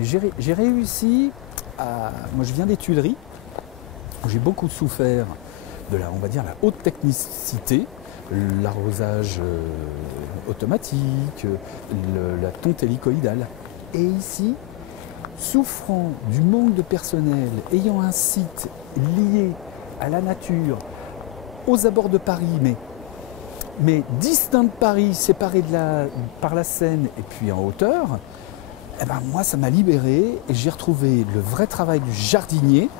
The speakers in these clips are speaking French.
Mais j'ai réussi à... Moi, je viens des Tuileries, où j'ai beaucoup souffert de la, on va dire, la haute technicité, l'arrosage automatique, la tonte hélicoïdale. Et ici, souffrant du manque de personnel, ayant un site lié à la nature, aux abords de Paris, mais distinct de Paris, séparé par la Seine et puis en hauteur, eh ben moi ça m'a libéré et j'ai retrouvé le vrai travail du jardinier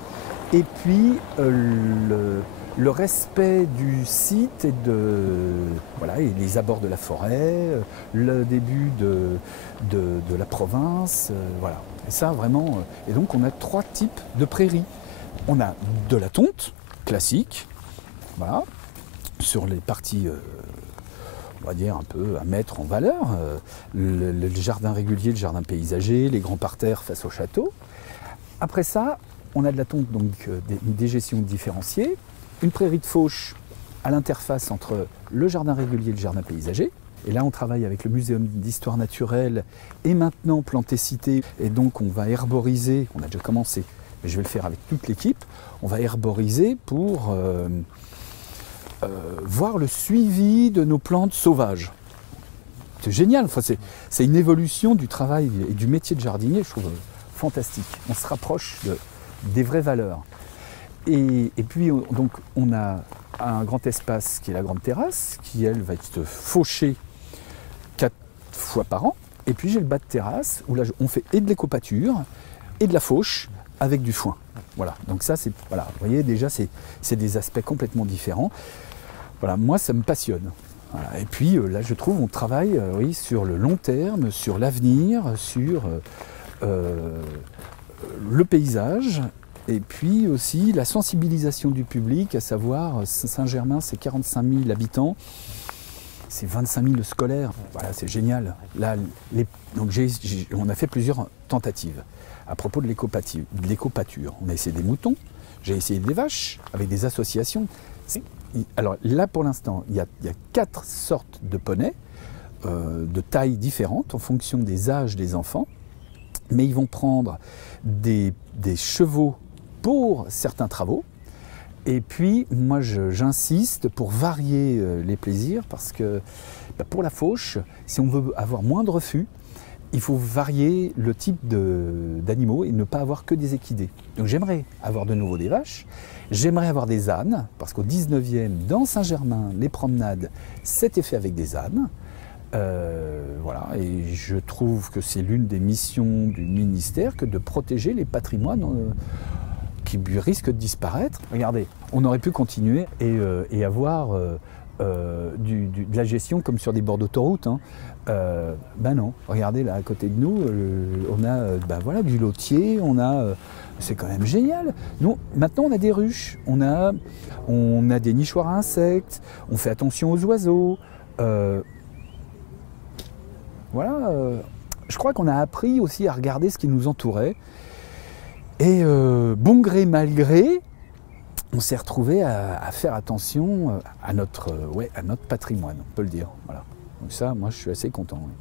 et puis le respect du site et voilà, et les abords de la forêt, le début de la province, voilà. Et ça vraiment, et donc on a 3 types de prairies. On a de la tonte classique, voilà, sur les parties, on va dire un peu à mettre en valeur, le jardin régulier, le jardin paysager, les grands parterres face au château. Après ça, on a de la tonte, donc une dégestion différenciée, une prairie de fauche à l'interface entre le jardin régulier et le jardin paysager. Et là, on travaille avec le Muséum d'histoire naturelle et maintenant Plantécité. Et donc, on va herboriser, on a déjà commencé, mais je vais le faire avec toute l'équipe, on va herboriser pour voir le suivi de nos plantes sauvages. C'est génial, enfin, c'est une évolution du travail et du métier de jardinier, je trouve fantastique. On se rapproche des vraies valeurs. Et puis, donc, on a un grand espace qui est la grande terrasse, qui, elle, va être fauchée 4 fois par an. Et puis, j'ai le bas de terrasse, où là, on fait et de l'éco-pâture, et de la fauche, avec du foin. Voilà, donc ça, c'est, voilà, vous voyez, déjà, c'est des aspects complètement différents. Voilà, moi, ça me passionne. Voilà. Et puis, là, je trouve, on travaille oui, sur le long terme, sur l'avenir, sur le paysage, et puis aussi la sensibilisation du public, à savoir Saint-Germain, c'est 45 000 habitants, c'est 25 000 scolaires, voilà, c'est génial. Là, donc on a fait plusieurs tentatives à propos de l'éco-pâture. On a essayé des moutons, j'ai essayé des vaches, avec des associations. Alors là, pour l'instant, il y a 4 sortes de poneys, de tailles différentes en fonction des âges des enfants, mais ils vont prendre des chevaux pour certains travaux. Et puis, moi, j'insiste pour varier les plaisirs, parce que pour la fauche, si on veut avoir moins de refus, il faut varier le type d'animaux et ne pas avoir que des équidés. Donc j'aimerais avoir de nouveau des vaches, j'aimerais avoir des ânes, parce qu'au 19e, dans Saint-Germain, les promenades, c'était fait avec des ânes. Voilà, et je trouve que c'est l'une des missions du ministère que de protéger les patrimoines qui risquent de disparaître. Regardez, on aurait pu continuer et avoir de la gestion comme sur des bords d'autoroute. Hein. Ben non, regardez là à côté de nous, on a voilà, du lotier, on a, c'est quand même génial. Nous, maintenant on a des ruches, on a des nichoirs à insectes, on fait attention aux oiseaux. Voilà, je crois qu'on a appris aussi à regarder ce qui nous entourait. Et bon gré, mal gré, on s'est retrouvé à faire attention à notre patrimoine, on peut le dire. Voilà. Donc ça, moi, je suis assez content. Oui.